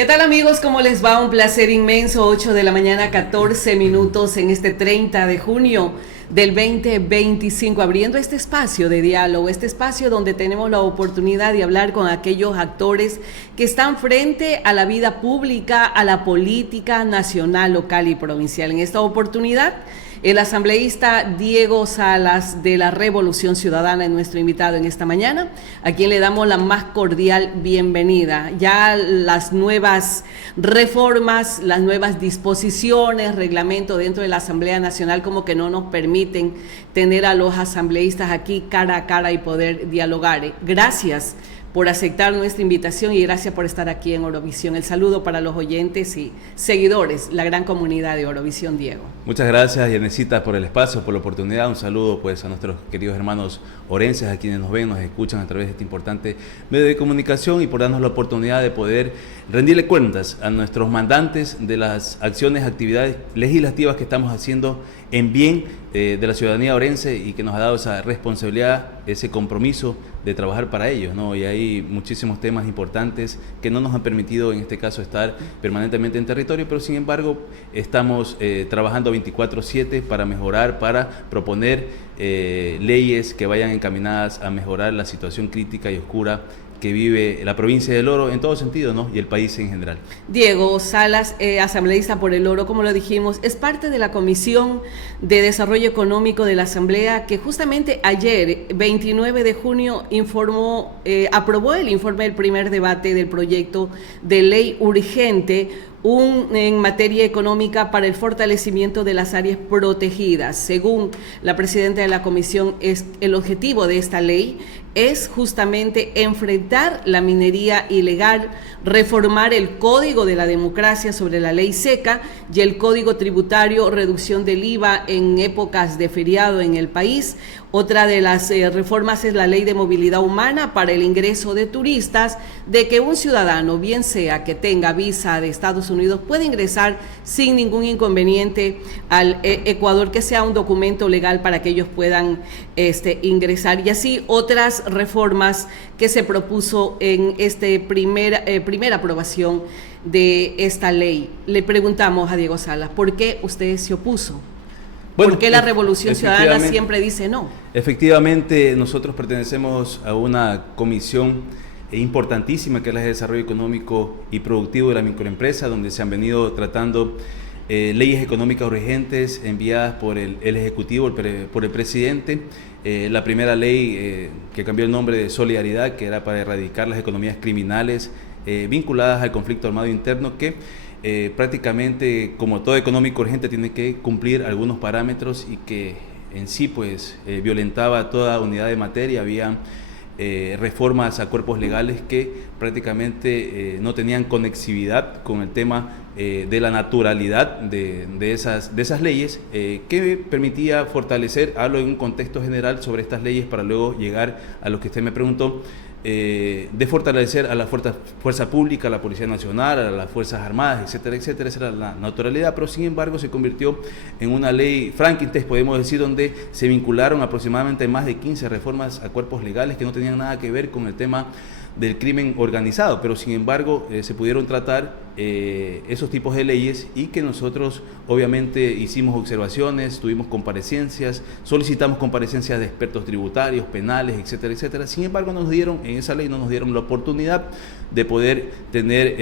¿Qué tal, amigos? ¿Cómo les va? Un placer inmenso, 8 de la mañana, 14 minutos en este 30 de junio del 2025, abriendo este espacio de diálogo, este espacio donde tenemos la oportunidad de hablar con aquellos actores que están frente a la vida pública, a la política nacional, local y provincial. En esta oportunidad, el asambleísta Diego Salas de la Revolución Ciudadana es nuestro invitado en esta mañana, a quien le damos la más cordial bienvenida. Ya las nuevas reformas, las nuevas disposiciones, reglamento dentro de la Asamblea Nacional como que no nos permiten tener a los asambleístas aquí cara a cara y poder dialogar. Gracias por aceptar nuestra invitación y gracias por estar aquí en Orovisión. El saludo para los oyentes y seguidores, la gran comunidad de Orovisión, Diego. Muchas gracias, Yanesita, por el espacio, por la oportunidad. Un saludo pues a nuestros queridos hermanos orenses, a quienes nos ven, nos escuchan a través de este importante medio de comunicación y por darnos la oportunidad de poder rendirle cuentas a nuestros mandantes de las acciones, actividades legislativas que estamos haciendo en bien de la ciudadanía orense y que nos ha dado esa responsabilidad, ese compromiso de trabajar para ellos, ¿no? Y hay muchísimos temas importantes que no nos han permitido en este caso estar permanentemente en territorio, pero sin embargo estamos trabajando 24/7 para mejorar, para proponer leyes que vayan encaminadas a mejorar la situación crítica y oscura que vive la provincia del Oro en todo sentido, ¿no? Y el país en general. Diego Salas, asambleísta por el Oro, como lo dijimos, es parte de la Comisión de Desarrollo Económico de la Asamblea que justamente ayer, 29 de junio, aprobó el informe del primer debate del proyecto de ley urgente en materia económica para el fortalecimiento de las áreas protegidas. Según la presidenta de la comisión, el objetivo de esta ley es justamente enfrentar la minería ilegal, reformar el Código de la Democracia sobre la ley seca y el Código Tributario, reducción del IVA en épocas de feriado en el país. Otra de las reformas es la ley de movilidad humana para el ingreso de turistas, de que un ciudadano, bien sea que tenga visa de Estados Unidos, puede ingresar sin ningún inconveniente al Ecuador, que sea un documento legal para que ellos puedan ingresar. Y así otras reformas que se propuso en primera aprobación de esta ley. Le preguntamos a Diego Salas, ¿por qué usted se opuso? Bueno, ¿por qué la Revolución Ciudadana siempre dice no? Efectivamente, nosotros pertenecemos a una comisión importantísima que es la de Desarrollo Económico y Productivo de la Microempresa, donde se han venido tratando leyes económicas urgentes enviadas por el Ejecutivo, por el presidente. La primera ley que cambió el nombre de Solidaridad, que era para erradicar las economías criminales vinculadas al conflicto armado interno, que prácticamente, como todo económico urgente, tiene que cumplir algunos parámetros y que en sí pues violentaba toda unidad de materia. Había reformas a cuerpos legales que prácticamente no tenían conexividad con el tema de la naturalidad de esas leyes, que permitía fortalecer, hablo en un contexto general sobre estas leyes para luego llegar a lo que usted me preguntó, de fortalecer a la fuerza pública, a la Policía Nacional, a las Fuerzas Armadas, etcétera, etcétera. Esa era la naturalidad, pero sin embargo se convirtió en una ley Frankenstein, podemos decir, donde se vincularon aproximadamente más de 15 reformas a cuerpos legales que no tenían nada que ver con el tema del crimen organizado, pero sin embargo se pudieron tratar esos tipos de leyes y que nosotros obviamente hicimos observaciones, tuvimos comparecencias, solicitamos comparecencias de expertos tributarios, penales, etcétera, etcétera. Sin embargo, en esa ley no nos dieron la oportunidad de poder tener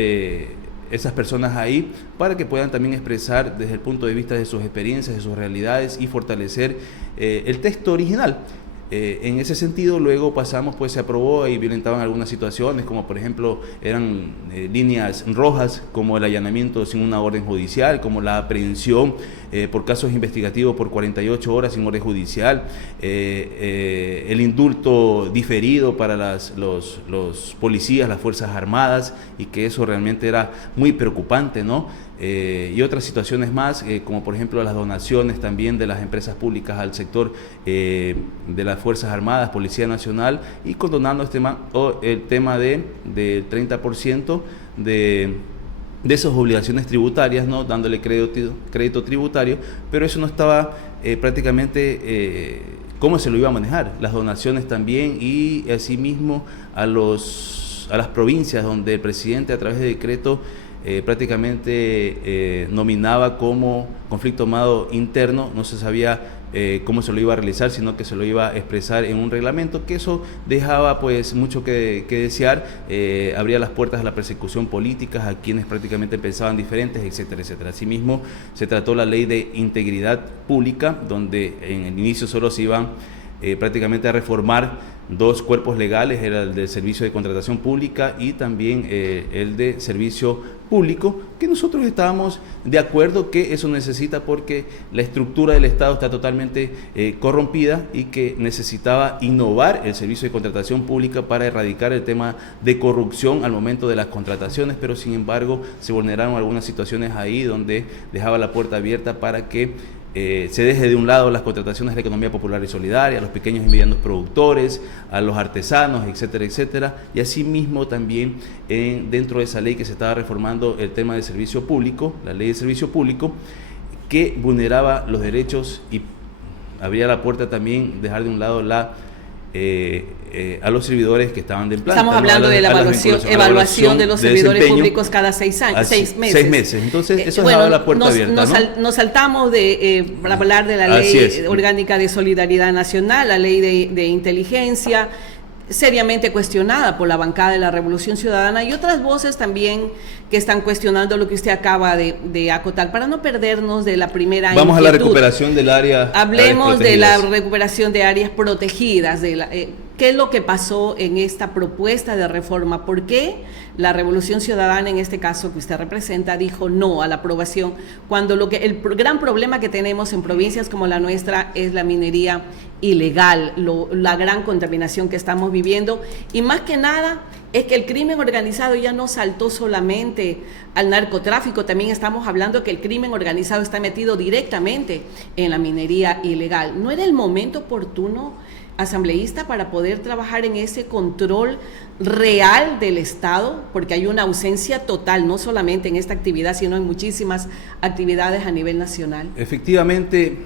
esas personas ahí para que puedan también expresar desde el punto de vista de sus experiencias, de sus realidades y fortalecer el texto original. En ese sentido, luego pasamos, pues se aprobó y violentaban algunas situaciones, como por ejemplo eran líneas rojas, como el allanamiento sin una orden judicial, como la aprehensión por casos investigativos por 48 horas sin orden judicial, el indulto diferido para los policías, las Fuerzas Armadas, y que eso realmente era muy preocupante, ¿no? Y otras situaciones más, como por ejemplo las donaciones también de las empresas públicas al sector de las Fuerzas Armadas, Policía Nacional, y condonando el tema del 30% de esas obligaciones tributarias, ¿no? Dándole crédito tributario, pero eso no estaba prácticamente cómo se lo iba a manejar. Las donaciones también, y asimismo a las provincias donde el presidente a través de decreto prácticamente nominaba como conflicto armado interno. No se sabía cómo se lo iba a realizar, sino que se lo iba a expresar en un reglamento, que eso dejaba pues mucho que desear, abría las puertas a la persecución política a quienes prácticamente pensaban diferentes, etcétera, etcétera. Asimismo, se trató la ley de integridad pública, donde en el inicio solo se iban prácticamente a reformar dos cuerpos legales, era el del servicio de contratación pública y también el de servicio público, que nosotros estábamos de acuerdo que eso necesita, porque la estructura del Estado está totalmente corrompida y que necesitaba innovar el servicio de contratación pública para erradicar el tema de corrupción al momento de las contrataciones, pero sin embargo se vulneraron algunas situaciones ahí donde dejaba la puerta abierta para que se deje de un lado las contrataciones de la economía popular y solidaria, a los pequeños y medianos productores, a los artesanos, etcétera, etcétera, y asimismo también dentro de esa ley que se estaba reformando el tema del servicio público, la ley de servicio público, que vulneraba los derechos y abría la puerta también dejar de un lado a los servidores que estaban de planta. Estamos hablando de la evaluación de los servidores públicos cada 6 meses. 6 meses. Entonces, eso dejaba la puerta abierta. Nos saltamos para hablar de la Ley Orgánica de Solidaridad Nacional, la Ley de Inteligencia, seriamente cuestionada por la bancada de la Revolución Ciudadana, y otras voces también que están cuestionando lo que usted acaba de acotar. Para no perdernos de la primera inquietud, vamos a la recuperación del área. Hablemos de la recuperación de áreas protegidas, ¿qué es lo que pasó en esta propuesta de reforma? ¿Por qué la Revolución Ciudadana, en este caso que usted representa, dijo no a la aprobación, cuando el gran problema que tenemos en provincias como la nuestra es la minería ilegal, la gran contaminación que estamos viviendo, y más que nada es que el crimen organizado ya no saltó solamente al narcotráfico, también estamos hablando que el crimen organizado está metido directamente en la minería ilegal? ¿No era el momento oportuno, asambleísta, para poder trabajar en ese control real del Estado? Porque hay una ausencia total, no solamente en esta actividad, sino en muchísimas actividades a nivel nacional. Efectivamente,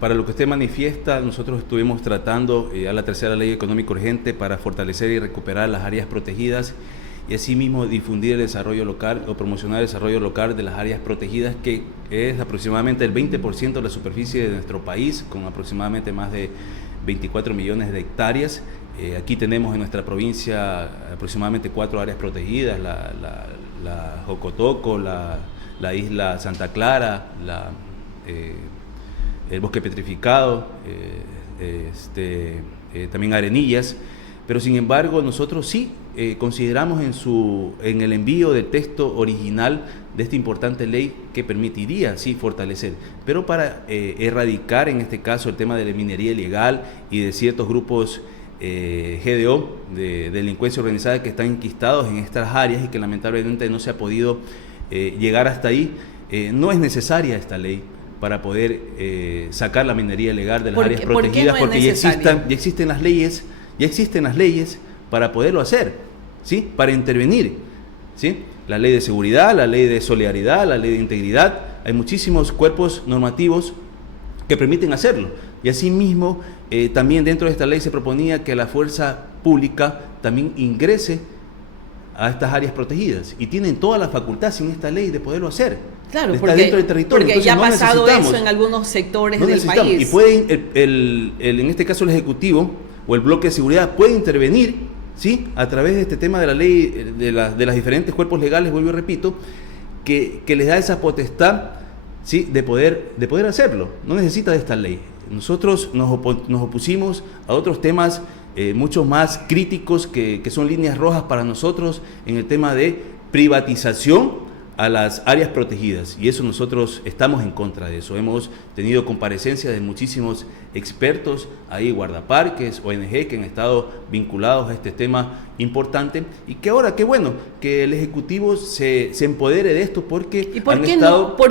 para lo que usted manifiesta, nosotros estuvimos tratando a la tercera ley económica urgente para fortalecer y recuperar las áreas protegidas y asimismo difundir el desarrollo local o promocionar el desarrollo local de las áreas protegidas, que es aproximadamente el 20% de la superficie de nuestro país, con aproximadamente más de 24 millones de hectáreas. Aquí tenemos en nuestra provincia aproximadamente 4 áreas protegidas, la Jocotoco, la isla Santa Clara, el bosque petrificado, también Arenillas, pero sin embargo nosotros sí consideramos en el envío del texto original de esta importante ley que permitiría sí fortalecer, pero para erradicar en este caso el tema de la minería ilegal y de ciertos grupos GDO, de delincuencia organizada, que están enquistados en estas áreas y que lamentablemente no se ha podido llegar hasta ahí. No es necesaria esta ley para poder sacar la minería ilegal de las áreas protegidas, porque ya existen las leyes para poderlo hacer, ¿sí? Para intervenir, ¿sí? La ley de seguridad, la ley de solidaridad, la ley de integridad, hay muchísimos cuerpos normativos que permiten hacerlo. Y asimismo, también dentro de esta ley se proponía que la fuerza pública también ingrese a estas áreas protegidas, y tienen toda la facultad sin esta ley de poderlo hacer. Claro, está dentro del territorio. Porque ya ha pasado eso en algunos sectores del país. Y pueden, en este caso el Ejecutivo o el bloque de seguridad puede intervenir, ¿sí?, a través de este tema de la ley, de las diferentes cuerpos legales, vuelvo y repito, que les da esa potestad, ¿sí?, de poder hacerlo. No necesita de esta ley. Nosotros nos opusimos a otros temas mucho más críticos que son líneas rojas para nosotros en el tema de privatización a las áreas protegidas, y eso nosotros estamos en contra de eso. Hemos tenido comparecencias de muchísimos expertos, ahí guardaparques, ONG, que han estado vinculados a este tema importante, y que ahora, qué bueno, que el Ejecutivo se empodere de esto, porque ¿y por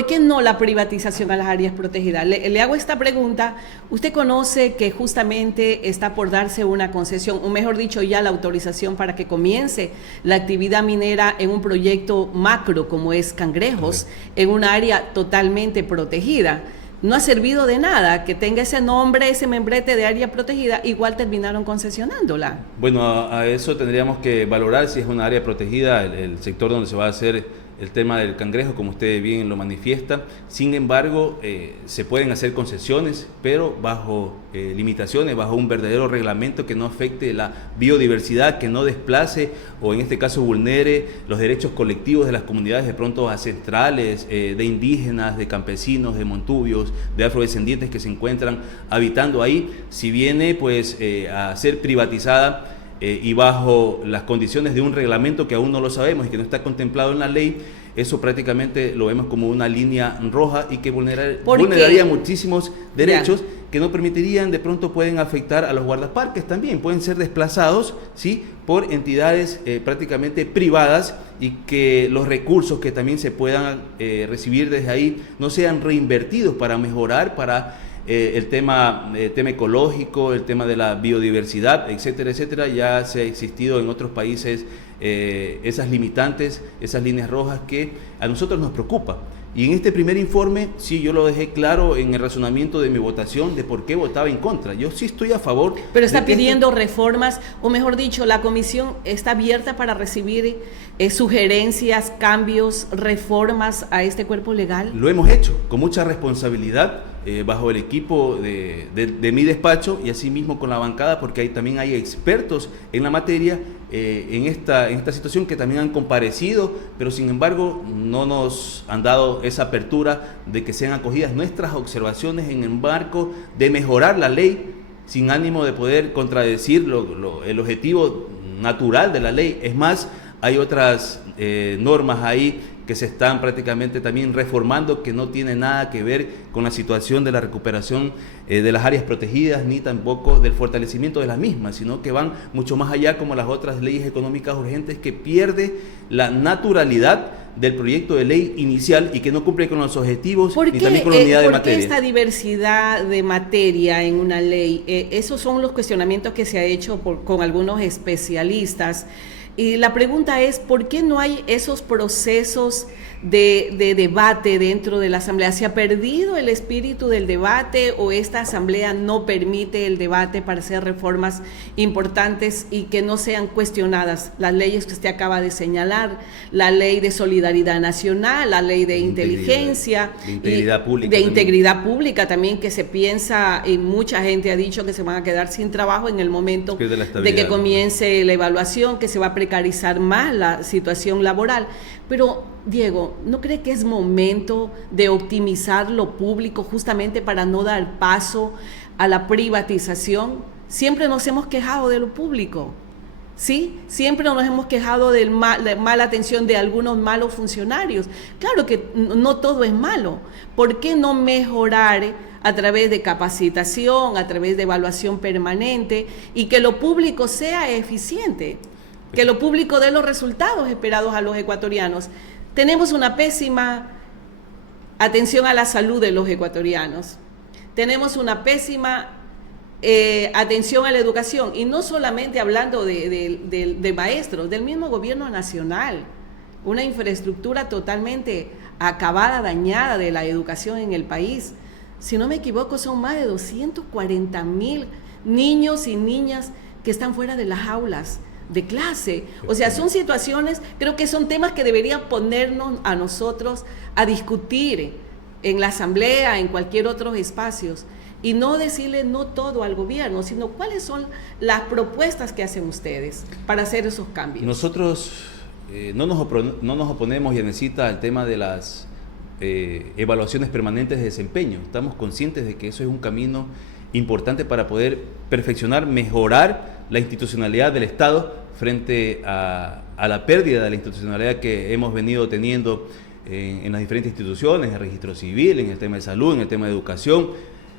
qué no la privatización a las áreas protegidas? Le hago esta pregunta. Usted conoce que justamente está por darse una concesión, o mejor dicho, ya la autorización para que comience la actividad minera en un proyecto macro como es Cangrejos, en un área totalmente protegida. No ha servido de nada que tenga ese nombre, ese membrete de área protegida, igual terminaron concesionándola. Bueno, a eso tendríamos que valorar si es una área protegida el sector donde se va a hacer el tema del cangrejo, como usted bien lo manifiesta. Sin embargo, se pueden hacer concesiones, pero bajo limitaciones, bajo un verdadero reglamento que no afecte la biodiversidad, que no desplace o en este caso vulnere los derechos colectivos de las comunidades de pronto ancestrales, de indígenas, de campesinos, de montubios, de afrodescendientes que se encuentran habitando ahí. Si viene pues a ser privatizada y bajo las condiciones de un reglamento que aún no lo sabemos y que no está contemplado en la ley, eso prácticamente lo vemos como una línea roja y que vulneraría muchísimos derechos que no permitirían, de pronto pueden afectar a los guardaparques también, pueden ser desplazados, ¿sí?, por entidades prácticamente privadas, y que los recursos que también se puedan recibir desde ahí no sean reinvertidos para mejorar, para el tema ecológico, el tema de la biodiversidad, etcétera, etcétera. Ya se ha existido en otros países esas limitantes, esas líneas rojas que a nosotros nos preocupa. Y en este primer informe, sí, yo lo dejé claro en el razonamiento de mi votación de por qué votaba en contra. Yo sí estoy a favor. Pero está pidiendo reformas, o mejor dicho, la comisión está abierta para recibir sugerencias, cambios, reformas a este cuerpo legal. Lo hemos hecho con mucha responsabilidad, bajo el equipo de mi despacho y asimismo con la bancada, porque también hay expertos en la materia en esta situación que también han comparecido, pero sin embargo no nos han dado esa apertura de que sean acogidas nuestras observaciones en el marco de mejorar la ley, sin ánimo de poder contradecir el objetivo natural de la ley. Es más, hay otras normas ahí que se están prácticamente también reformando, que no tienen nada que ver con la situación de la recuperación de las áreas protegidas, ni tampoco del fortalecimiento de las mismas, sino que van mucho más allá, como las otras leyes económicas urgentes, que pierde la naturalidad del proyecto de ley inicial y que no cumple con los objetivos ni también con la unidad de materia. ¿Por qué esta diversidad de materia en una ley? Esos son los cuestionamientos que se ha hecho con algunos especialistas. Y la pregunta es, ¿por qué no hay esos procesos de debate dentro de la Asamblea? ¿Se ha perdido el espíritu del debate o esta Asamblea no permite el debate para hacer reformas importantes y que no sean cuestionadas? Las leyes que usted acaba de señalar, la ley de solidaridad nacional, la ley de inteligencia, de integridad pública. De integridad pública también, que se piensa, y mucha gente ha dicho que se van a quedar sin trabajo en el momento de que comience la evaluación, que se va a precarizar más la situación laboral. Pero, Diego, ¿no cree que es momento de optimizar lo público justamente para no dar paso a la privatización? Siempre nos hemos quejado de lo público, ¿sí? Siempre nos hemos quejado de la mala atención de algunos malos funcionarios. Claro que no todo es malo. ¿Por qué no mejorar a través de capacitación, a través de evaluación permanente, y que lo público sea eficiente? Que lo público dé los resultados esperados a los ecuatorianos. Tenemos una pésima atención a la salud de los ecuatorianos. Tenemos una pésima atención a la educación, y no solamente hablando de maestros, del mismo gobierno nacional. Una infraestructura totalmente acabada, dañada de la educación en el país. Si no me equivoco, son más de 240,000 niños y niñas que están fuera de las aulas de clase. O sea, son situaciones, creo que son temas que deberían ponernos a nosotros a discutir en la Asamblea, en cualquier otro espacio, y no decirle no todo al gobierno, sino cuáles son las propuestas que hacen ustedes para hacer esos cambios. Nosotros no nos oponemos, Yanecita, al tema de las evaluaciones permanentes de desempeño. Estamos conscientes de que eso es un camino importante para poder perfeccionar, mejorar la institucionalidad del Estado frente a la pérdida de la institucionalidad que hemos venido teniendo en las diferentes instituciones, en el registro civil, en el tema de salud, en el tema de educación,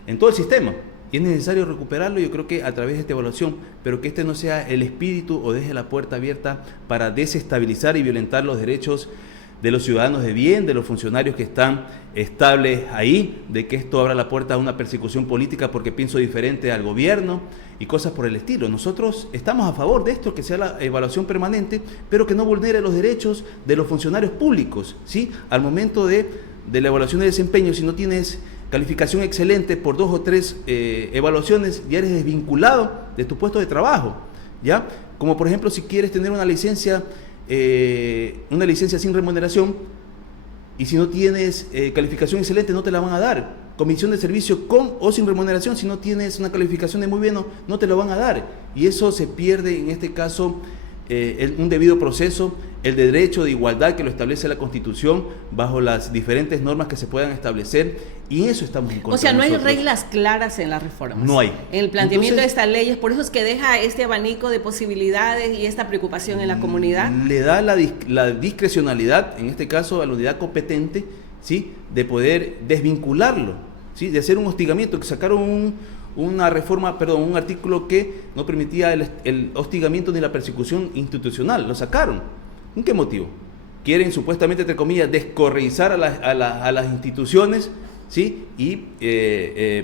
en todo el sistema. Y es necesario recuperarlo, yo creo que a través de esta evaluación, pero que este no sea el espíritu o deje la puerta abierta para desestabilizar y violentar los derechos de los ciudadanos de bien, de los funcionarios que están estables ahí, de que esto abra la puerta a una persecución política porque pienso diferente al gobierno y cosas por el estilo. Nosotros estamos a favor de esto, que sea la evaluación permanente, pero que no vulnere los derechos de los funcionarios públicos, ¿sí? Al momento de la evaluación de desempeño, si no tienes calificación excelente por 2 o 3 evaluaciones, ya eres desvinculado de tu puesto de trabajo, ¿ya? Como por ejemplo, si quieres tener una licencia una licencia sin remuneración, y si no tienes calificación excelente no te la van a dar. Comisión de servicio con o sin remuneración, si no tienes una calificación de muy bien, no te lo van a dar. Y eso se pierde en este caso un debido proceso, el derecho de igualdad que lo establece la Constitución bajo las diferentes normas que se puedan establecer, y en eso estamos en contra. O sea, no hay reglas claras en las reformas. No hay. En el planteamiento de estas leyes, por eso es que deja este abanico de posibilidades y esta preocupación en la comunidad. Le da la discrecionalidad, en este caso a la unidad competente, ¿sí?, de poder desvincularlo, ¿sí?, de hacer un hostigamiento, que sacaron un artículo que no permitía el hostigamiento ni la persecución institucional, lo sacaron. ¿En qué motivo? Quieren supuestamente, entre comillas, descorreizar a las instituciones, ¿sí?, y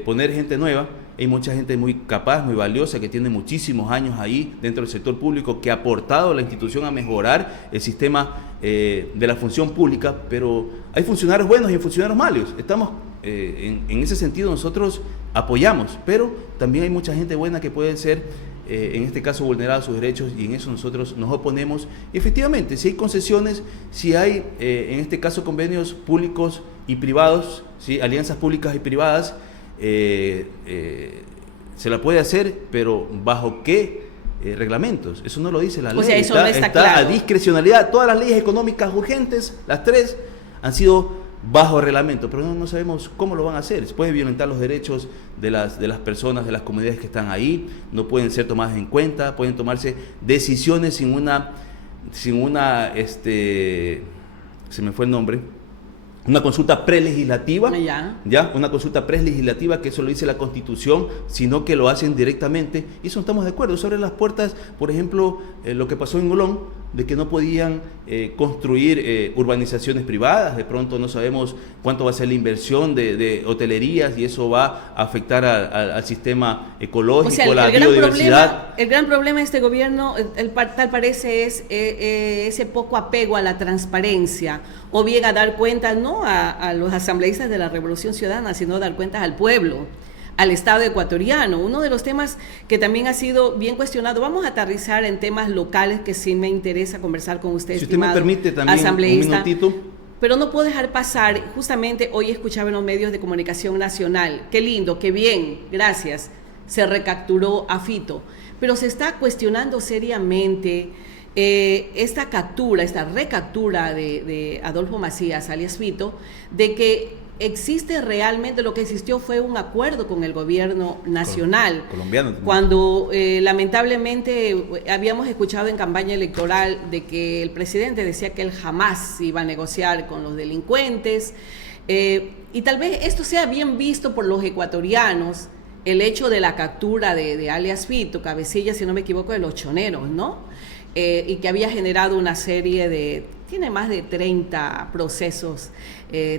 poner gente nueva. Hay mucha gente muy capaz, muy valiosa, que tiene muchísimos años ahí dentro del sector público, que ha aportado a la institución a mejorar el sistema de la función pública, pero hay funcionarios buenos y funcionarios malos. Estamos en ese sentido, nosotros apoyamos, pero también hay mucha gente buena que puede ser, en este caso, vulnerada sus derechos, y en eso nosotros nos oponemos. Y efectivamente, si hay concesiones, si hay, en este caso, convenios públicos y privados, ¿sí?, alianzas públicas y privadas, se la puede hacer, pero ¿bajo qué reglamentos? Eso no lo dice la ley. O sea, eso no está claro. A discrecionalidad. Todas las leyes económicas urgentes, las tres, han sido bajo reglamento, pero no sabemos cómo lo van a hacer. Se pueden violentar los derechos de las personas, de las comunidades que están ahí, no pueden ser tomadas en cuenta, pueden tomarse decisiones sin una se me fue el nombre, una consulta prelegislativa, ya una consulta prelegislativa, que eso lo dice la Constitución, sino que lo hacen directamente, y eso no estamos de acuerdo. Sobre las puertas, por ejemplo, lo que pasó en Olón, de que no podían construir urbanizaciones privadas. De pronto no sabemos cuánto va a ser la inversión de hotelerías, y eso va a afectar al sistema ecológico, o sea, la biodiversidad. El gran problema de este gobierno, tal parece, es ese poco apego a la transparencia, o bien a dar cuentas no a los asambleístas de la Revolución Ciudadana, sino a dar cuentas al pueblo, al Estado ecuatoriano. Uno de los temas que también ha sido bien cuestionado, vamos a aterrizar en temas locales que sí me interesa conversar con usted, si usted me permite también asambleísta, un minutito. Pero no puedo dejar pasar, justamente hoy escuchaba en los medios de comunicación nacional, qué lindo, qué bien, gracias, se recapturó a Fito, pero se está cuestionando seriamente esta recaptura de Adolfo Macías, alias Fito, de que existe realmente, lo que existió fue un acuerdo con el gobierno nacional. Colombiano. Cuando lamentablemente habíamos escuchado en campaña electoral de que el presidente decía que él jamás iba a negociar con los delincuentes, y tal vez esto sea bien visto por los ecuatorianos, el hecho de la captura de alias Fito, cabecilla, si no me equivoco, de los choneros, ¿no? Y que había generado una serie tiene más de 30 procesos,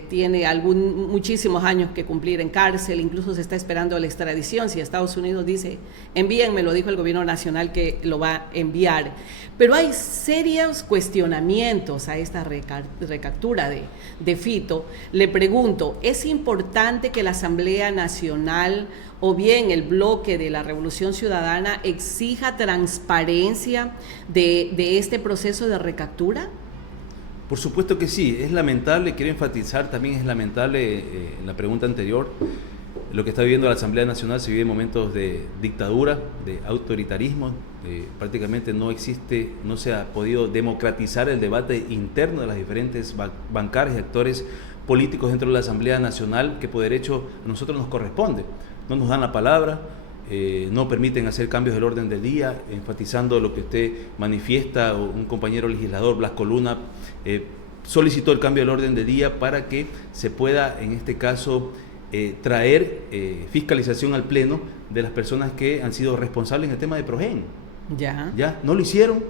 tiene muchísimos años que cumplir en cárcel, incluso se está esperando la extradición. Si Estados Unidos dice, envíenme, lo dijo el gobierno nacional que lo va a enviar. Pero hay serios cuestionamientos a esta recaptura de Fito. Le pregunto, ¿es importante que la Asamblea Nacional o bien el bloque de la Revolución Ciudadana exija transparencia de este proceso de recaptura? Por supuesto que sí, es lamentable, quiero enfatizar, también es lamentable, en la pregunta anterior, lo que está viviendo la Asamblea Nacional. Se vive momentos de dictadura, de autoritarismo, prácticamente no se ha podido democratizar el debate interno de las diferentes bancadas y actores políticos dentro de la Asamblea Nacional, que por derecho a nosotros nos corresponde. No nos dan la palabra, no permiten hacer cambios del orden del día, enfatizando lo que usted manifiesta. Un compañero legislador, Blasco Luna, solicitó el cambio del orden del día para que se pueda, en este caso, traer fiscalización al Pleno de las personas que han sido responsables en el tema de Progen. Ya no lo hicieron,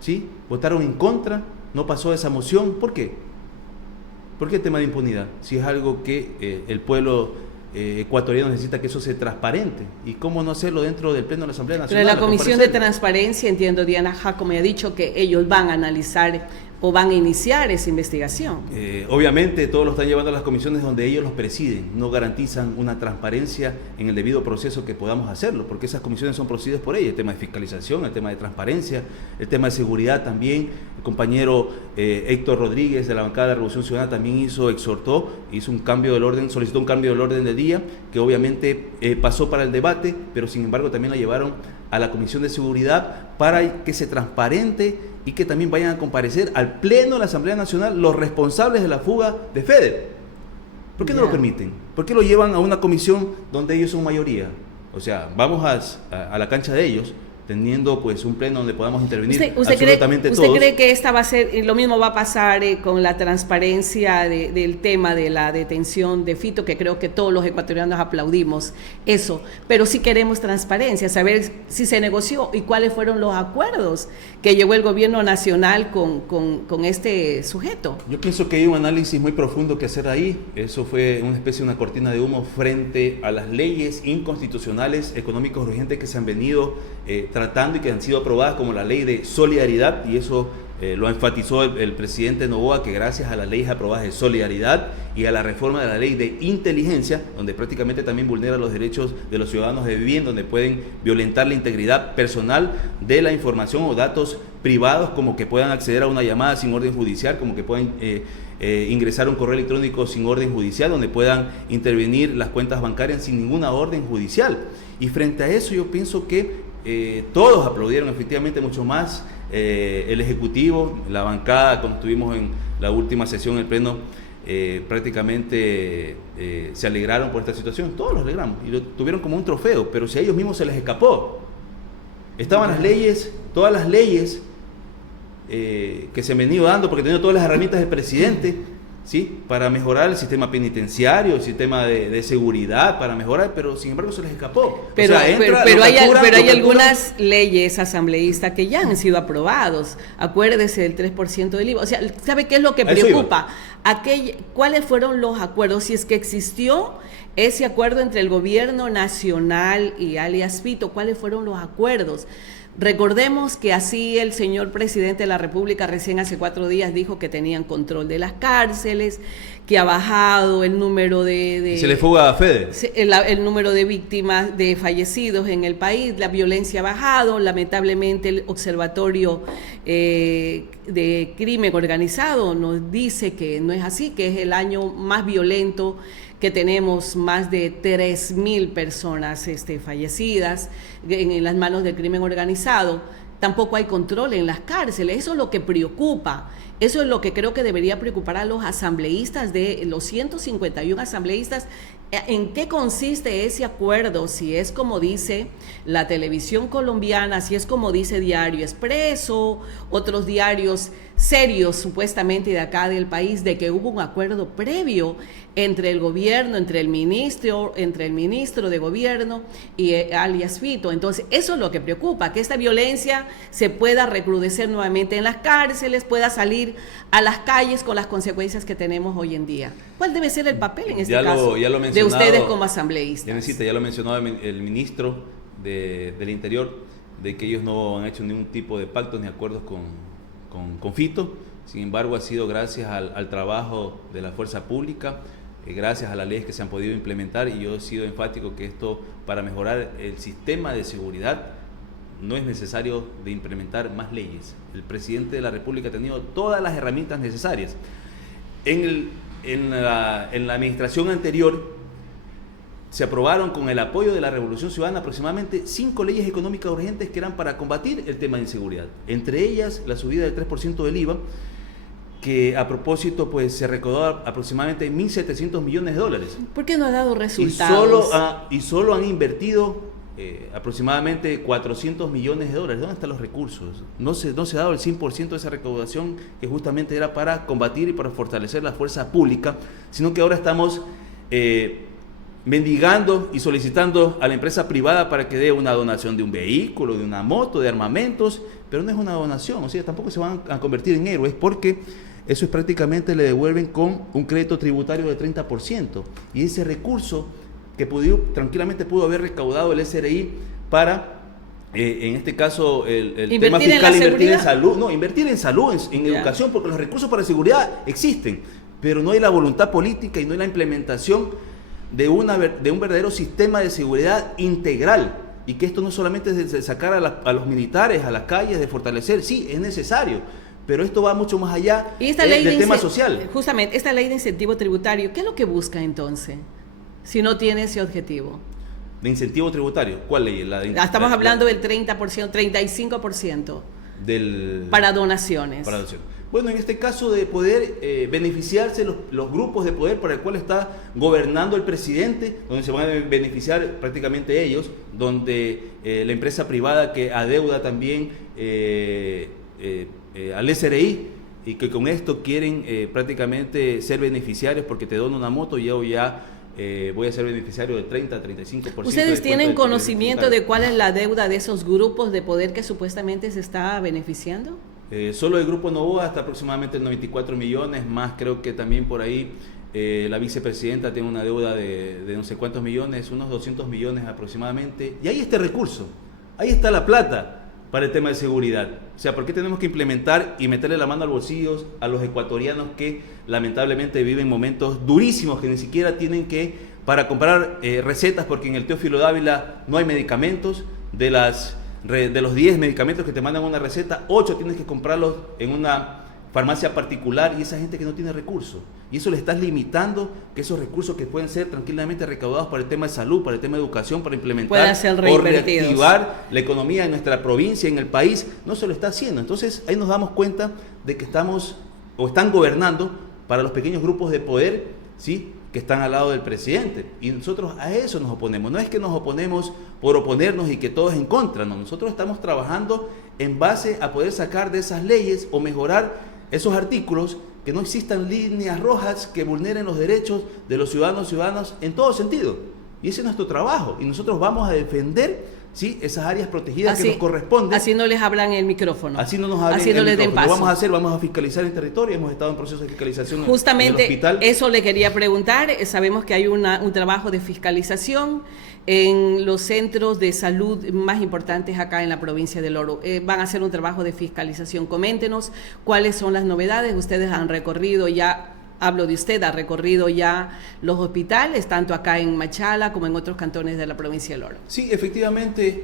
¿sí? Votaron en contra, no pasó esa moción. ¿Por qué? ¿Por qué el tema de impunidad? Si es algo que el pueblo ecuatoriano necesita que eso sea transparente. ¿Y cómo no hacerlo dentro del Pleno de la Asamblea Nacional? Pero la Comisión de Transparencia, entiendo, Diana Jaco me ha dicho que ellos van a analizar o van a iniciar esa investigación? Obviamente todos lo están llevando a las comisiones donde ellos los presiden, no garantizan una transparencia en el debido proceso que podamos hacerlo, porque esas comisiones son presididas por ellos, el tema de fiscalización, el tema de transparencia, el tema de seguridad también. El compañero Héctor Rodríguez de la bancada de la Revolución Ciudadana también hizo un cambio del orden, solicitó un cambio del orden del día, que obviamente pasó para el debate, pero sin embargo también la llevaron a la Comisión de Seguridad para que se transparente y que también vayan a comparecer al Pleno de la Asamblea Nacional los responsables de la fuga de FEDER. ¿Por qué no lo permiten? ¿Por qué lo llevan a una comisión donde ellos son mayoría? O sea, vamos a la cancha de ellos, teniendo pues un pleno donde podamos intervenir absolutamente todos. ¿Usted cree que esta va a ser, lo mismo va a pasar con la transparencia del tema de la detención de Fito, que creo que todos los ecuatorianos aplaudimos eso, pero sí queremos transparencia, saber si se negoció y cuáles fueron los acuerdos que llevó el gobierno nacional con este sujeto? Yo pienso que hay un análisis muy profundo que hacer ahí. Eso fue una especie de una cortina de humo frente a las leyes inconstitucionales económicos urgentes que se han venido tratando y que han sido aprobadas, como la ley de solidaridad, y eso lo enfatizó el presidente Noboa, que gracias a las leyes aprobadas de solidaridad y a la reforma de la ley de inteligencia, donde prácticamente también vulnera los derechos de los ciudadanos de vivienda, donde pueden violentar la integridad personal de la información o datos privados, como que puedan acceder a una llamada sin orden judicial, como que puedan ingresar un correo electrónico sin orden judicial, donde puedan intervenir las cuentas bancarias sin ninguna orden judicial. Y frente a eso yo pienso que todos aplaudieron efectivamente mucho más, el Ejecutivo, la bancada, cuando estuvimos en la última sesión del Pleno, prácticamente se alegraron por esta situación, todos los alegramos y lo tuvieron como un trofeo, pero si a ellos mismos se les escapó. Estaban las leyes, todas las leyes que se han venido dando, porque tenía todas las herramientas del presidente, ¿sí?, para mejorar el sistema penitenciario, el sistema de seguridad, para mejorar, pero sin embargo se les escapó. Pero hay algunas leyes asambleístas que ya han sido aprobados. Acuérdese del 3% del IVA. O sea, ¿sabe qué es lo que preocupa? ¿Cuáles fueron los acuerdos? Si es que existió ese acuerdo entre el gobierno nacional y alias Fito, ¿cuáles fueron los acuerdos? Recordemos que así el señor presidente de la República recién hace 4 días dijo que tenían control de las cárceles, que ha bajado el número se le fuga a FEDER. El número de víctimas, de fallecidos en el país, la violencia ha bajado. Lamentablemente el Observatorio de Crimen Organizado nos dice que no es así, que es el año más violento, que tenemos más de 3.000 personas fallecidas en las manos del crimen organizado. Tampoco hay control en las cárceles. Eso es lo que preocupa. Eso es lo que creo que debería preocupar a los asambleístas, de los 151 asambleístas. ¿En qué consiste ese acuerdo? Si es como dice la televisión colombiana, si es como dice Diario Expreso, otros diarios serios supuestamente de acá del país, de que hubo un acuerdo previo entre el gobierno, entre el ministro de gobierno y alias Fito. Entonces, eso es lo que preocupa, que esta violencia se pueda recrudecer nuevamente en las cárceles, pueda salir a las calles con las consecuencias que tenemos hoy en día. ¿Cuál debe ser el papel en este caso de ustedes como asambleístas? Ya lo mencionó el ministro del Interior, de que ellos no han hecho ningún tipo de pactos ni acuerdos con Fito. Sin embargo, ha sido gracias al trabajo de la fuerza pública, gracias a las leyes que se han podido implementar, y yo he sido enfático que esto, para mejorar el sistema de seguridad, no es necesario de implementar más leyes. El presidente de la República ha tenido todas las herramientas necesarias. En la administración anterior se aprobaron, con el apoyo de la Revolución Ciudadana, aproximadamente 5 leyes económicas urgentes que eran para combatir el tema de inseguridad. Entre ellas, la subida del 3% del IVA, que a propósito pues se recaudó aproximadamente $1.700 millones. ¿Por qué no ha dado resultados? Y solo han invertido aproximadamente $400 millones. ¿Dónde están los recursos? No se ha dado el 100% de esa recaudación, que justamente era para combatir y para fortalecer la fuerza pública, sino que ahora estamos mendigando y solicitando a la empresa privada para que dé una donación de un vehículo, de una moto, de armamentos, pero no es una donación. O sea, tampoco se van a convertir en héroes, porque eso es prácticamente, le devuelven con un crédito tributario de 30%, y ese recurso que tranquilamente pudo haber recaudado el SRI para En este caso, el Invertir tema en fiscal, la invertir en seguridad. salud, no, invertir en salud, en educación, porque los recursos para seguridad existen, pero no hay la voluntad política y no hay la implementación de un verdadero sistema de seguridad integral. Y que esto no solamente es de sacar a los militares a las calles, de fortalecer, sí, es necesario, pero esto va mucho más allá Y esta ley del tema social. Justamente, esta ley de incentivo tributario, ¿qué es lo que busca entonces? Si no tiene ese objetivo. De incentivo tributario, ¿cuál ley? Estamos hablando del 30%, 35% para donaciones. Para donaciones. Bueno, en este caso de poder beneficiarse los grupos de poder para el cual está gobernando el presidente, donde se van a beneficiar prácticamente ellos, donde la empresa privada que adeuda también al SRI y que con esto quieren prácticamente ser beneficiarios porque te dono una moto y yo ya voy a ser beneficiario del 30-35%. ¿Ustedes tienen conocimiento de cuál es la deuda de esos grupos de poder que supuestamente se está beneficiando? Solo el Grupo Novoa hasta aproximadamente 94 millones, más creo que también por ahí la vicepresidenta tiene una deuda de no sé cuántos millones, unos 200 millones aproximadamente. Y ahí está el recurso, ahí está la plata para el tema de seguridad. O sea, ¿por qué tenemos que implementar y meterle la mano al bolsillo a los ecuatorianos que lamentablemente viven momentos durísimos, que ni siquiera tienen que, para comprar recetas, porque en el Teófilo Dávila no hay medicamentos, de los 10 medicamentos que te mandan una receta, 8 tienes que comprarlos en una farmacia particular y esa gente que no tiene recursos. Y eso le estás limitando que esos recursos que pueden ser tranquilamente recaudados para el tema de salud, para el tema de educación, para implementar o reactivar la economía en nuestra provincia, en el país, no se lo está haciendo. Entonces ahí nos damos cuenta de que estamos o están gobernando para los pequeños grupos de poder, ¿sí?, que están al lado del presidente, y nosotros a eso nos oponemos. No es que nos oponemos por oponernos y que todos en contra, no, nosotros estamos trabajando en base a poder sacar de esas leyes o mejorar esos artículos, que no existan líneas rojas que vulneren los derechos de los ciudadanos en todo sentido, y ese es nuestro trabajo, y nosotros vamos a defender, ¿sí?, esas áreas protegidas que nos corresponden. Así no les hablan en el micrófono. Así no nos hablan así en no el les den micrófono. paso. Lo vamos a hacer, vamos a fiscalizar el territorio. Hemos estado en proceso de fiscalización justamente en el hospital. Eso le quería preguntar. Sabemos que hay un trabajo de fiscalización en los centros de salud más importantes acá en la provincia del Oro. Van a hacer un trabajo de fiscalización. Coméntenos cuáles son las novedades. Ustedes han recorrido ya. Hablo de usted, ha recorrido ya los hospitales, tanto acá en Machala como en otros cantones de la provincia del Oro. Sí, efectivamente,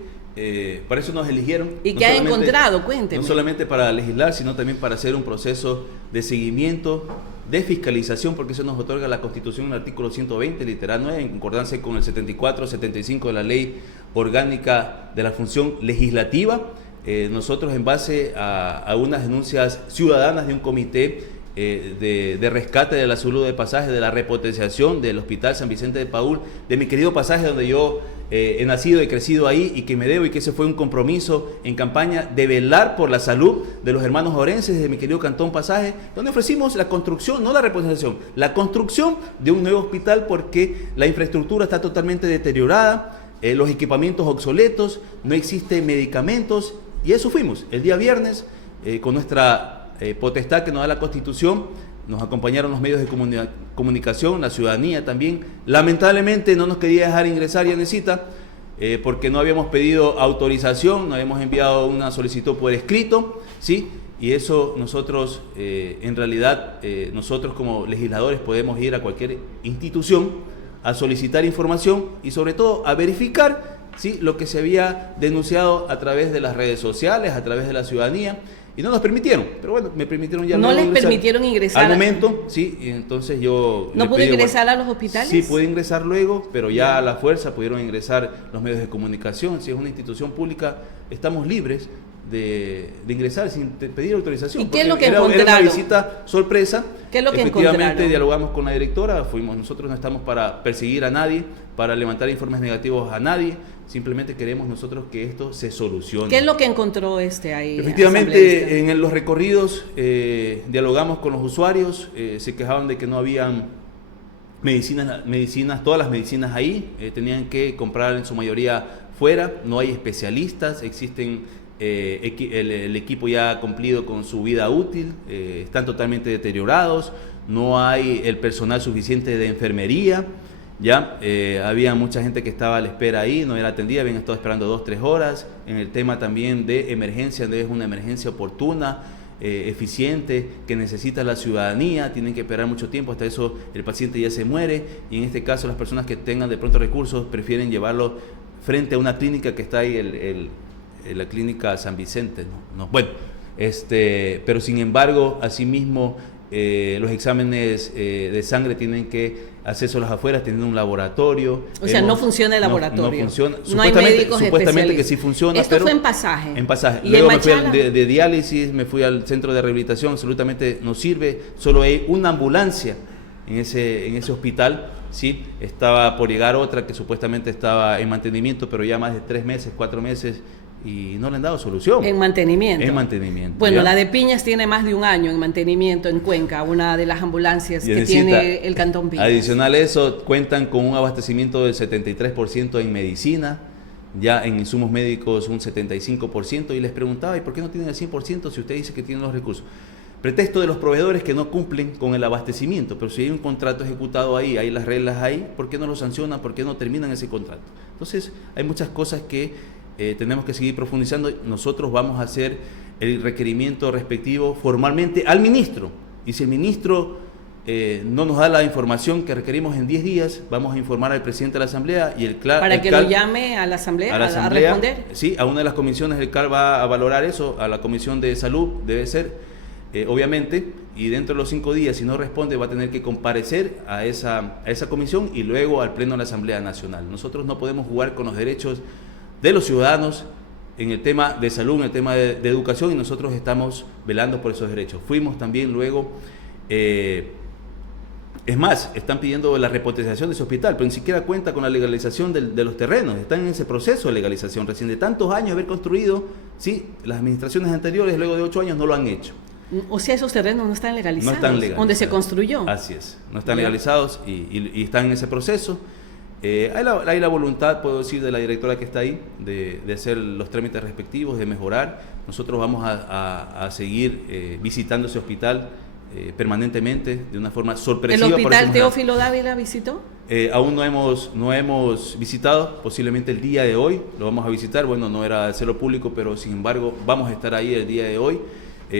para eso nos eligieron. ¿Y qué ha encontrado? Cuénteme. No solamente para legislar, sino también para hacer un proceso de seguimiento, de fiscalización, porque eso nos otorga la Constitución en el artículo 120, literal 9, en concordancia con el 74-75 de la Ley Orgánica de la Función Legislativa. Nosotros, en base a unas denuncias ciudadanas de un comité de rescate de la salud de Pasaje, de la repotenciación del Hospital San Vicente de Paúl, de mi querido Pasaje, donde yo he nacido y crecido ahí, y que me debo, y que ese fue un compromiso en campaña de velar por la salud de los hermanos orenses de mi querido Cantón Pasaje, donde ofrecimos la construcción, no la repotenciación, la construcción de un nuevo hospital, porque la infraestructura está totalmente deteriorada, los equipamientos obsoletos, no existen medicamentos, y eso fuimos el día viernes con nuestra potestad que nos da la Constitución. Nos acompañaron los medios de comunicación, la ciudadanía también. Lamentablemente no nos quería dejar ingresar, Yanecita, porque no habíamos pedido autorización, no habíamos enviado una solicitud por escrito, ¿sí? Y eso nosotros, en realidad, nosotros como legisladores podemos ir a cualquier institución a solicitar información y sobre todo a verificar, ¿sí?, lo que se había denunciado a través de las redes sociales, a través de la ciudadanía. Y no nos permitieron, pero bueno, me permitieron ya. ¿No les permitieron ingresar? Al momento, sí, y entonces yo... ¿No pudo ingresar a los hospitales? Sí, pude ingresar luego, pero ya a la fuerza pudieron ingresar los medios de comunicación. Si es una institución pública, estamos libres de ingresar sin pedir autorización. ¿Y qué es lo que encontraron? Era una visita sorpresa. ¿Qué es lo que Efectivamente, encontraron? dialogamos con la directora, nosotros no estamos para perseguir a nadie, para levantar informes negativos a nadie, simplemente queremos nosotros que esto se solucione. ¿Qué es lo que encontró ahí? Efectivamente, en los recorridos dialogamos con los usuarios, se quejaban de que no habían medicinas, todas las medicinas ahí, tenían que comprar en su mayoría fuera, no hay especialistas, existen... el equipo ya ha cumplido con su vida útil, están totalmente deteriorados, no hay el personal suficiente de enfermería, Ya había mucha gente que estaba a la espera ahí, no era atendida, habían estado esperando 2-3 horas. En el tema también de emergencia, es una emergencia oportuna, eficiente, que necesita la ciudadanía, tienen que esperar mucho tiempo, hasta eso el paciente ya se muere, y en este caso las personas que tengan de pronto recursos prefieren llevarlo frente a una clínica que está ahí, la clínica San Vicente, ¿no? Bueno, pero sin embargo, asimismo, los exámenes de sangre tienen que hacerse las afueras, teniendo un laboratorio. O sea, no funciona el laboratorio. No funciona. No hay médicos supuestamente que sí funciona. Esto fue en Pasaje. En Pasaje. ¿Y luego en me fui Machala? de diálisis, me fui al centro de rehabilitación, absolutamente no sirve. Solo hay una ambulancia en ese hospital. Sí, estaba por llegar otra que supuestamente estaba en mantenimiento, pero ya más de 3 meses, 4 meses, y no le han dado solución. En mantenimiento. En mantenimiento. Bueno, ¿ya? la de Piñas tiene más de 1 año en mantenimiento en Cuenca, una de las ambulancias que necesita, tiene el Cantón Piñas. Adicional a eso, cuentan con un abastecimiento del 73% en medicina, ya en insumos médicos un 75%, y les preguntaba, ¿y por qué no tienen el 100% si usted dice que tienen los recursos? Pretexto de los proveedores que no cumplen con el abastecimiento, pero si hay un contrato ejecutado ahí, hay las reglas ahí, ¿por qué no lo sancionan? ¿Por qué no terminan ese contrato? Entonces, hay muchas cosas que tenemos que seguir profundizando. Nosotros vamos a hacer el requerimiento respectivo formalmente al ministro, y si el ministro no nos da la información que requerimos en 10 días, vamos a informar al presidente de la Asamblea y el CLAR... Para que lo llame a la Asamblea, a responder. Sí, a una de las comisiones el CLAR va a valorar eso, a la Comisión de Salud debe ser, obviamente, y dentro de los 5 días, si no responde, va a tener que comparecer a esa comisión y luego al Pleno de la Asamblea Nacional. Nosotros no podemos jugar con los derechos de los ciudadanos en el tema de salud, en el tema de educación, y nosotros estamos velando por esos derechos. Fuimos también luego, es más, están pidiendo la repotenciación de ese hospital, pero ni siquiera cuenta con la legalización de los terrenos, están en ese proceso de legalización, recién de tantos años haber construido, sí, las administraciones anteriores luego de 8 años no lo han hecho. O sea, esos terrenos no están legalizados, no están legalizados, donde se construyó. Así es, no están legalizados y están en ese proceso. Hay la voluntad, puedo decir, de la directora que está ahí, de hacer los trámites respectivos, de mejorar. Nosotros vamos a seguir visitando ese hospital permanentemente, de una forma sorpresiva. ¿El hospital Teófilo Dávila visitó? Aún no hemos visitado, posiblemente el día de hoy lo vamos a visitar. Bueno, no era hacerlo público, pero sin embargo vamos a estar ahí el día de hoy.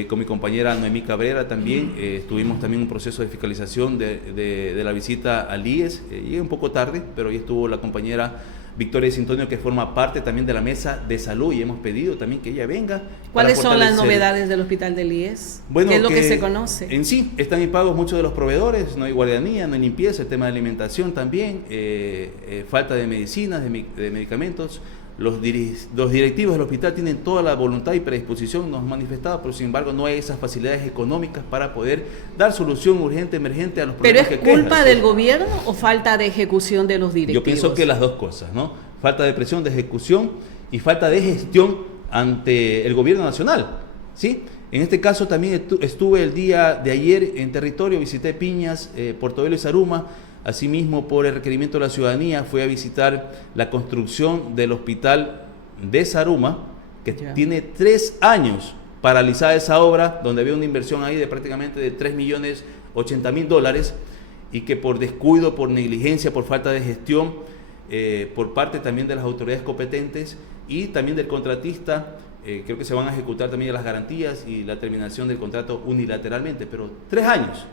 Con mi compañera Noemí Cabrera también, tuvimos también un proceso de fiscalización de la visita al IES, llegué un poco tarde, pero ahí estuvo la compañera Victoria Sintonio, que forma parte también de la mesa de salud, y hemos pedido también que ella venga. ¿Cuáles son las novedades del hospital del IES? Bueno, ¿qué es lo que se conoce? En sí, están impagos muchos de los proveedores, no hay guardianía, no hay limpieza, el tema de alimentación también, falta de medicinas, de medicamentos. Los directivos del hospital tienen toda la voluntad y predisposición, nos han manifestado, pero sin embargo no hay esas facilidades económicas para poder dar solución urgente, emergente a los problemas que ¿Pero es culpa del gobierno o falta de ejecución de los directivos? Yo pienso que las dos cosas, ¿no? Falta de presión, de ejecución y falta de gestión ante el gobierno nacional, ¿sí? En este caso también estuve el día de ayer en territorio, visité Piñas, Portobelo y Zaruma. Asimismo, por el requerimiento de la ciudadanía, fui a visitar la construcción del hospital de Zaruma, que tiene 3 años paralizada esa obra, donde había una inversión ahí de prácticamente de $3.080.000, y que por descuido, por negligencia, por falta de gestión, por parte también de las autoridades competentes y también del contratista, creo que se van a ejecutar también las garantías y la terminación del contrato unilateralmente, pero 3 años.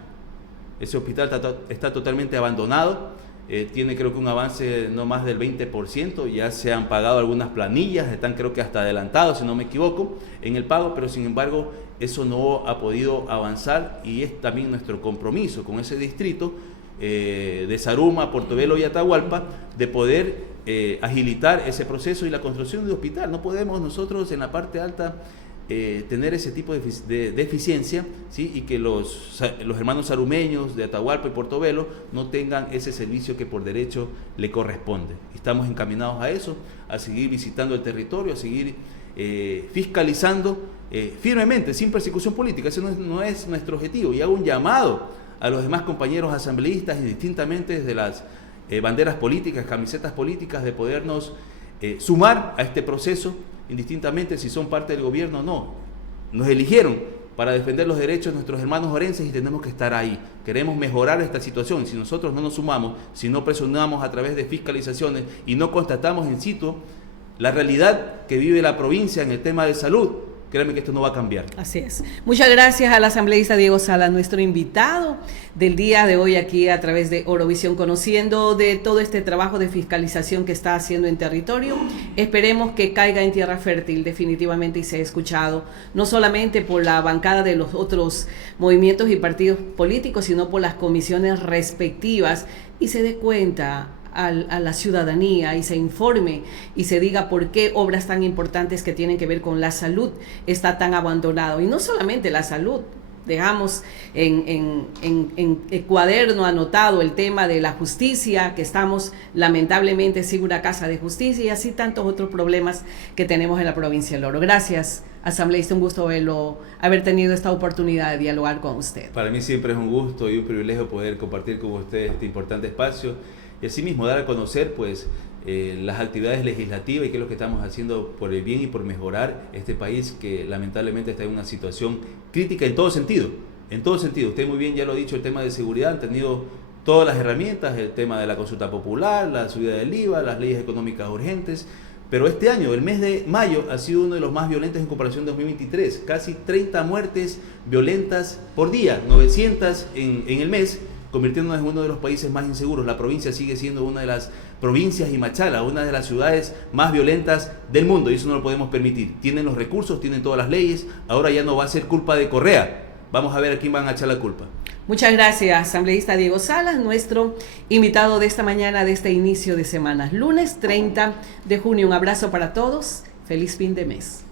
Ese hospital está totalmente abandonado, tiene creo que un avance no más del 20%, ya se han pagado algunas planillas, están creo que hasta adelantados, si no me equivoco, en el pago, pero sin embargo eso no ha podido avanzar, y es también nuestro compromiso con ese distrito de Zaruma, Portobelo y Atahualpa, de poder agilitar ese proceso y la construcción de hospital. No podemos nosotros en la parte alta tener ese tipo de deficiencia, ¿sí? Y que los hermanos zarumeños de Atahualpa y Portobelo no tengan ese servicio que por derecho le corresponde. Estamos encaminados a eso, a seguir visitando el territorio, a seguir fiscalizando firmemente, sin persecución política. Ese no es nuestro objetivo, y hago un llamado a los demás compañeros asambleístas, indistintamente desde las banderas políticas, camisetas políticas, de podernos sumar a este proceso, indistintamente si son parte del gobierno o no. Nos eligieron para defender los derechos de nuestros hermanos orenses y tenemos que estar ahí. Queremos mejorar esta situación. Si nosotros no nos sumamos, si no presionamos a través de fiscalizaciones y no constatamos in situ la realidad que vive la provincia en el tema de salud, créanme que esto no va a cambiar. Así es. Muchas gracias al asambleísta Diego Salas, nuestro invitado del día de hoy aquí a través de Orovisión, conociendo de todo este trabajo de fiscalización que está haciendo en territorio. Esperemos que caiga en tierra fértil definitivamente y sea escuchado, no solamente por la bancada de los otros movimientos y partidos políticos, sino por las comisiones respectivas y se dé cuenta a la ciudadanía y se informe y se diga por qué obras tan importantes que tienen que ver con la salud está tan abandonado. Y no solamente la salud, dejamos en el cuaderno anotado el tema de la justicia, que estamos lamentablemente sin una casa de justicia y así tantos otros problemas que tenemos en la provincia del Oro. Gracias, asambleísta, un gusto haber tenido esta oportunidad de dialogar con usted. Para mí siempre es un gusto y un privilegio poder compartir con usted este importante espacio. Y asimismo dar a conocer pues las actividades legislativas y qué es lo que estamos haciendo por el bien y por mejorar este país que lamentablemente está en una situación crítica en todo sentido. En todo sentido, usted muy bien ya lo ha dicho, el tema de seguridad, han tenido todas las herramientas, el tema de la consulta popular, la subida del IVA, las leyes económicas urgentes, pero este año, el mes de mayo, ha sido uno de los más violentos en comparación de 2023, casi 30 muertes violentas por día, 900 en el mes, convirtiéndonos en uno de los países más inseguros. La provincia sigue siendo una de las provincias y Machala, una de las ciudades más violentas del mundo y eso no lo podemos permitir. Tienen los recursos, tienen todas las leyes, ahora ya no va a ser culpa de Correa. Vamos a ver a quién van a echar la culpa. Muchas gracias, asambleísta Diego Salas, nuestro invitado de esta mañana, de este inicio de semana, lunes 30 de junio. Un abrazo para todos, feliz fin de mes.